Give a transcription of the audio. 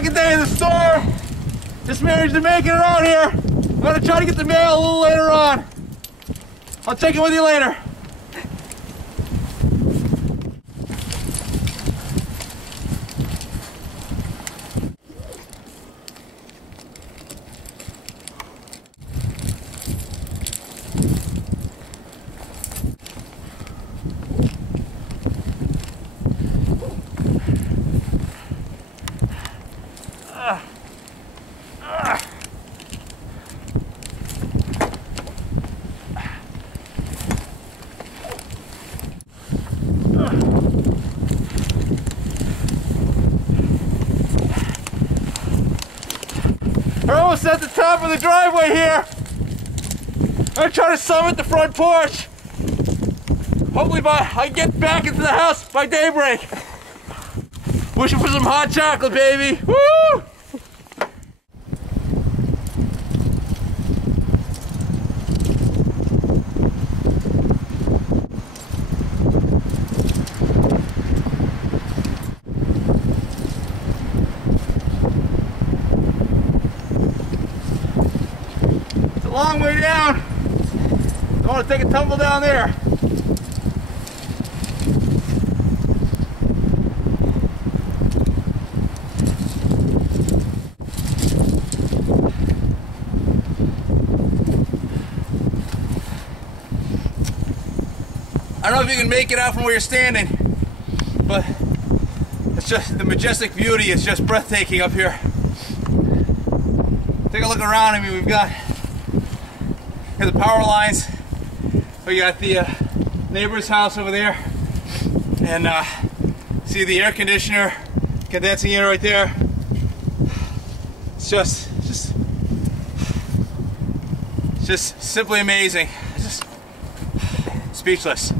Second day of the storm. Just managed to make it around here. I'm gonna try to get the mail a little later on. I'll check in with you later. We're almost at the top of the driveway here. I'm gonna try to summit the front porch. Hopefully I can get back into the house by daybreak. Wishing for some hot chocolate, baby. Woo! Long way down. Don't want to take a tumble down there. I don't know if you can make it out from where you're standing, but it's just the majestic beauty is just breathtaking up here. Take a look around. I mean, we've got the power lines. We got the neighbor's house over there, and see the air conditioner condensing in right there. It's just simply amazing. Just speechless.